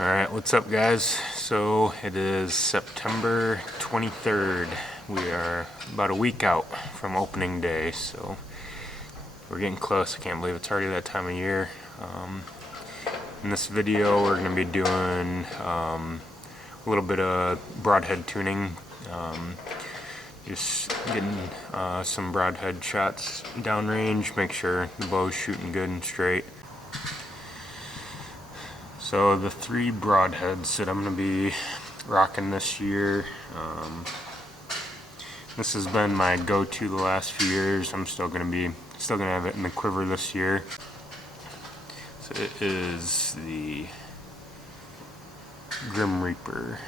Alright, what's up guys? So it is September 23rd. We are about a week out from opening day, so we're getting close. I can't believe it's already that time of year. In this video we're going to be doing a little bit of broadhead tuning. Just getting some broadhead shots downrange, make sure the bow's shooting good and straight. So the three broadheads that I'm going to be rocking this year, this has been my go-to the last few years. I'm still going to have it in the quiver this year. So it is the Grim Reaper.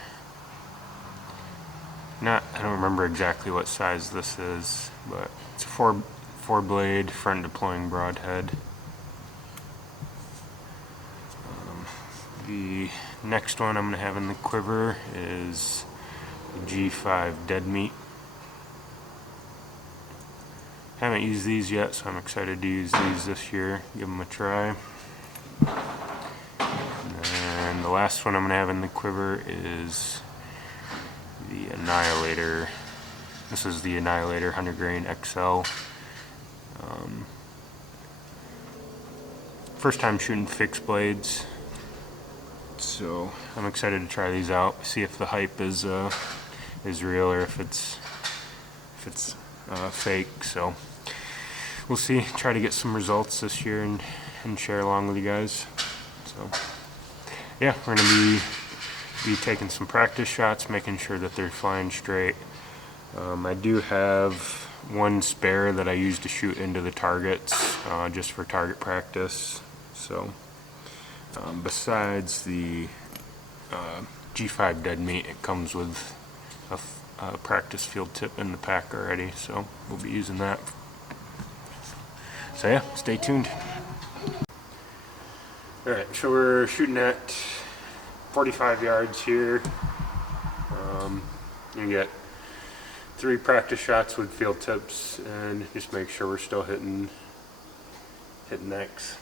I don't remember exactly what size this is, but it's a four blade front deploying broadhead. The next one I'm going to have in the quiver is the G5 Deadmeat. Haven't used these yet, so I'm excited to use these this year, give them a try. And the last one I'm going to have in the quiver is the Annihilator. This is the Annihilator 100 grain XL. First time shooting fixed blades, so I'm excited to try these out, see if the hype is real or if it's fake. So we'll see. Try to get some results this year and share along with you guys. So yeah, we're gonna be taking some practice shots, making sure that they're flying straight. I do have one spare that I use to shoot into the targets, just for target practice. So besides the G5 Deadmeat, it comes with a practice field tip in the pack already, so we'll be using that. So yeah, stay tuned. Alright, so we're shooting at 45 yards here. You get 3 practice shots with field tips and just make sure we're still hitting X.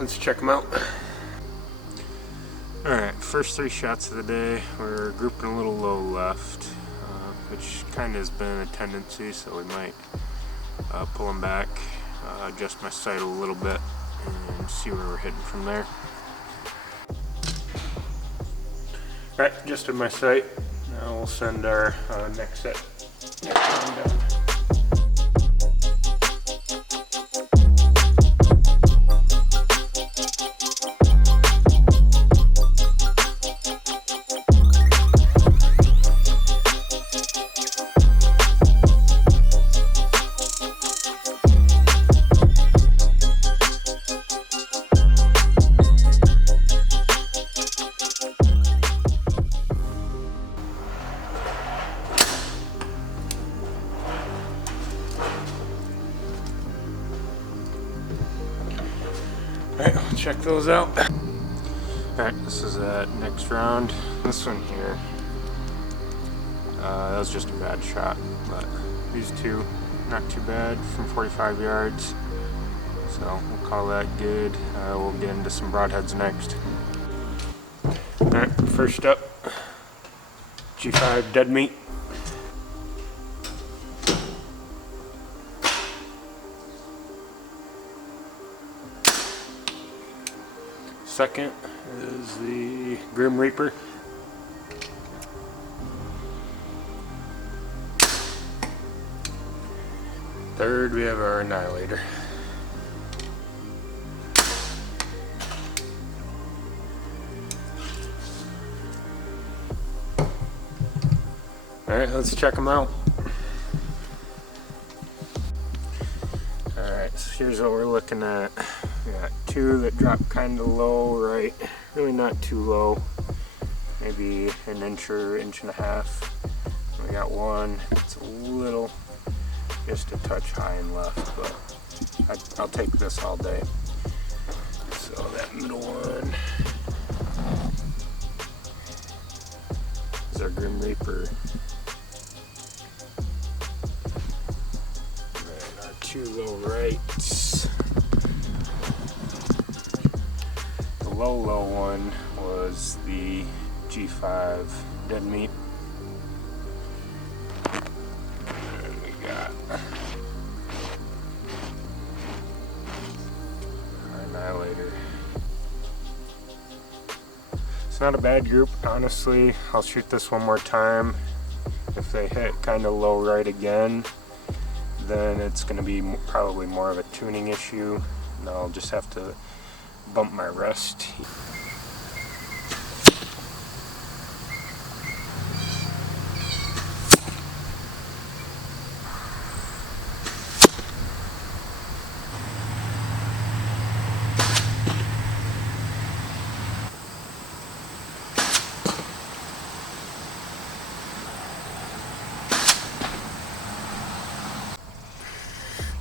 Let's check them out. Alright, first 3 shots of the day. We're grouping a little low left, which kind of has been a tendency, so we might pull them back, adjust my sight a little bit, and see where we're hitting from there. Alright, adjusted my sight. Now we'll send our next one down. Alright, we'll check those out. Alright, this is that next round. This one here, that was just a bad shot, but these two, not too bad from 45 yards. So we'll call that good. We'll get into some broadheads next. Alright, first up, G5 Deadmeat. Second is the Grim Reaper. Third, we have our Annihilator. Alright, let's check them out. Alright, so here's what we're looking at. We got two that drop kind of low, right? Really not too low. Maybe an inch or inch and a half. We got one that's a little, just a touch high and left, but I'll take this all day. So that middle one is our Grim Reaper. And our two low rights. The low one was the G5 Deadmeat. And we got our Annihilator. It's not a bad group, honestly. I'll shoot this one more time. If they hit kind of low right again, then it's going to be probably more of a tuning issue, and I'll just have to bump my rest.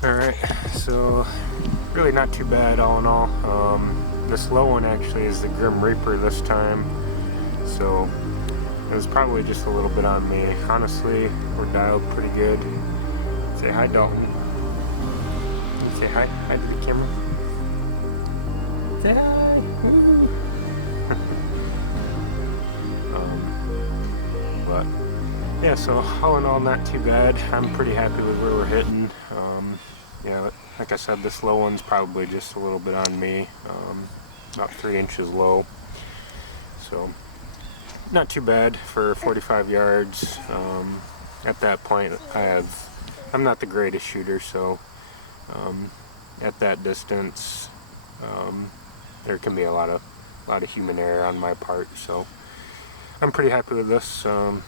Alright, so really not too bad all in all. This low one actually is the Grim Reaper this time, so it was probably just a little bit on me. Honestly, we're dialed pretty good. Say hi, Dalton. Can you say hi? Hi to the camera. Say hi! But yeah, so all in all, not too bad. I'm pretty happy with where we're hitting. Yeah, like I said, this low one's probably just a little bit on me, about 3 inches low. So not too bad for 45 yards. At that point, I'm not the greatest shooter, so at that distance, there can be a lot of human error on my part. So I'm pretty happy with this. Yeah.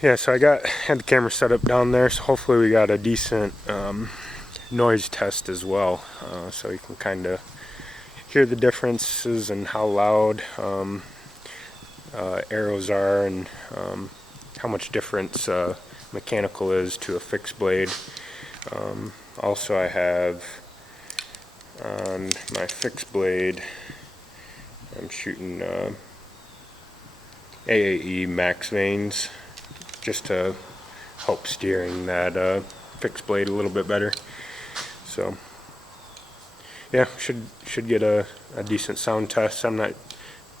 Yeah, so I had the camera set up down there, so hopefully we got a decent noise test as well, so you can kind of hear the differences and how loud arrows are, and how much difference mechanical is to a fixed blade. Also, I have on my fixed blade, I'm shooting AAE max vanes, just to help steering that fixed blade a little bit better. So yeah, should get a decent sound test. I'm not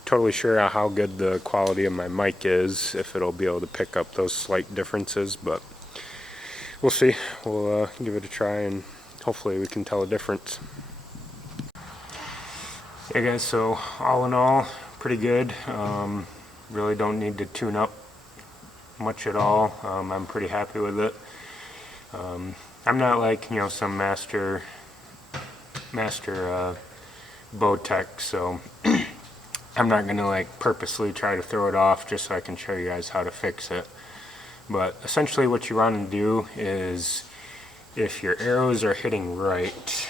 totally sure how good the quality of my mic is, if it'll be able to pick up those slight differences, but we'll see. We'll give it a try, and hopefully we can tell a difference. Yeah guys, so all in all, pretty good. Really don't need to tune up much at all. I'm pretty happy with it. I'm not like, some master bow tech, so I'm not gonna like purposely try to throw it off just so I can show you guys how to fix it. But essentially what you want to do is, if your arrows are hitting right,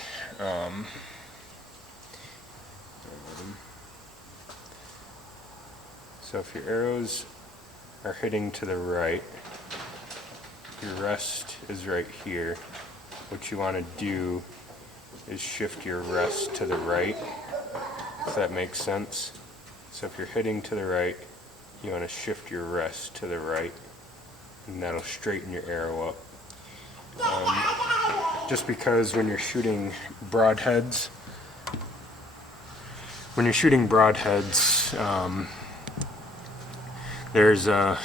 so if your arrows are hitting to the right, your rest is right here. What you want to do is shift your rest to the right, if that makes sense. So if you're hitting to the right, you want to shift your rest to the right, and that'll straighten your arrow up. Just because when you're shooting broadheads, there's a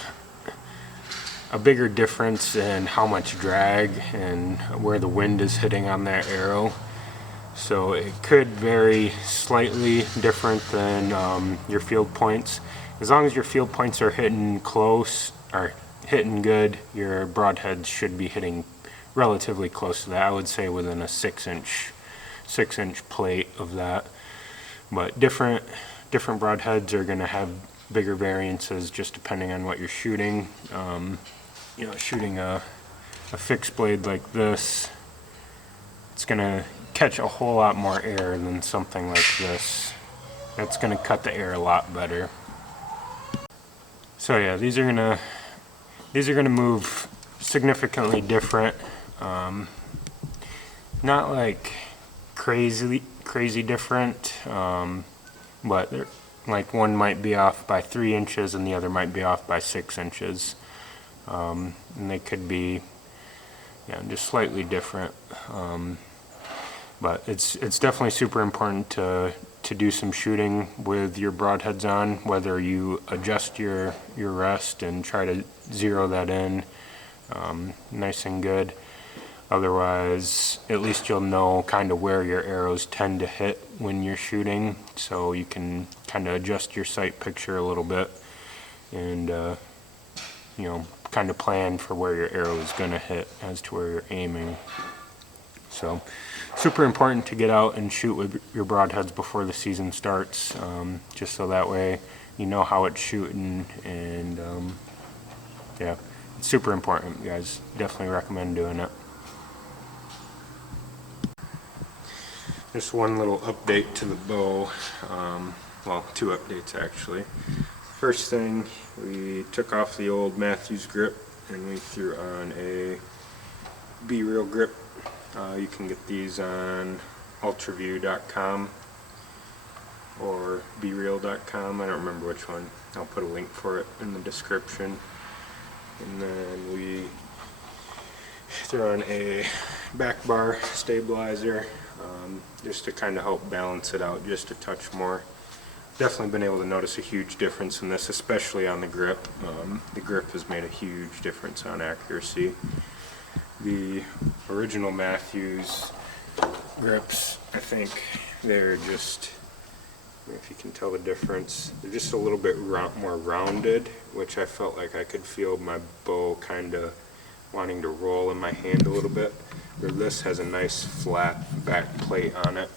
bigger difference in how much drag and where the wind is hitting on that arrow. So it could vary slightly different than your field points. As long as your field points are hitting close, or hitting good, your broadheads should be hitting relatively close to that. I would say within a 6 inch plate of that. But different different broadheads are going to have bigger variances just depending on what you're shooting. You know, shooting a fixed blade like this, it's going to catch a whole lot more air than something like this. That's going to cut the air a lot better. So yeah, these are gonna move significantly different. Not like crazy different, but like one might be off by 3 inches and the other might be off by 6 inches. And they could be, yeah, just slightly different. But it's definitely super important to do some shooting with your broadheads on, whether you adjust your rest and try to zero that in nice and good. Otherwise, at least you'll know kind of where your arrows tend to hit when you're shooting, so you can kind of adjust your sight picture a little bit and you know, kind of plan for where your arrow is going to hit as to where you're aiming. So super important to get out and shoot with your broadheads before the season starts, just so that way you know how it's shooting. And yeah, it's super important, guys. Definitely recommend doing it. Just one little update to the bow, well, 2 updates actually. First thing, we took off the old Matthews grip and we threw on a B-Reel grip. You can get these on ultraview.com or breel.com. I don't remember which one. I'll put a link for it in the description. And then we threw on a back bar stabilizer just to kind of help balance it out just a touch more. Definitely been able to notice a huge difference in this, especially on the grip. The grip has made a huge difference on accuracy. The original Matthews grips, I think they're just, if you can tell the difference, they're just a little bit more rounded, which I felt like I could feel my bow kind of wanting to roll in my hand a little bit. Where this has a nice flat back plate on it,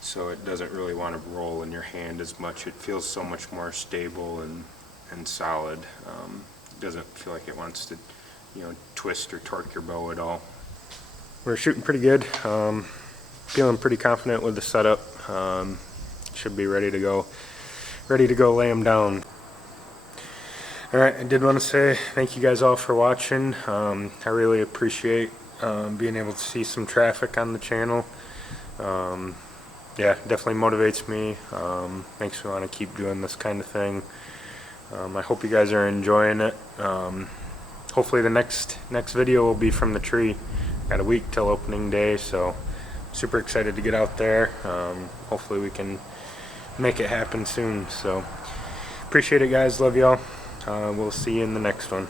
so it doesn't really want to roll in your hand as much. It feels so much more stable and solid. It doesn't feel like it wants to, you know, twist or torque your bow at all. We're shooting pretty good. Feeling pretty confident with the setup. Should be ready to go lay them down. Alright, I did want to say thank you guys all for watching. I really appreciate being able to see some traffic on the channel. Yeah, definitely motivates me. Makes me want to keep doing this kind of thing. I hope you guys are enjoying it. Hopefully the next video will be from the tree. Got a week till opening day, so super excited to get out there. Hopefully we can make it happen soon. So appreciate it, guys. Love y'all. We'll see you in the next one.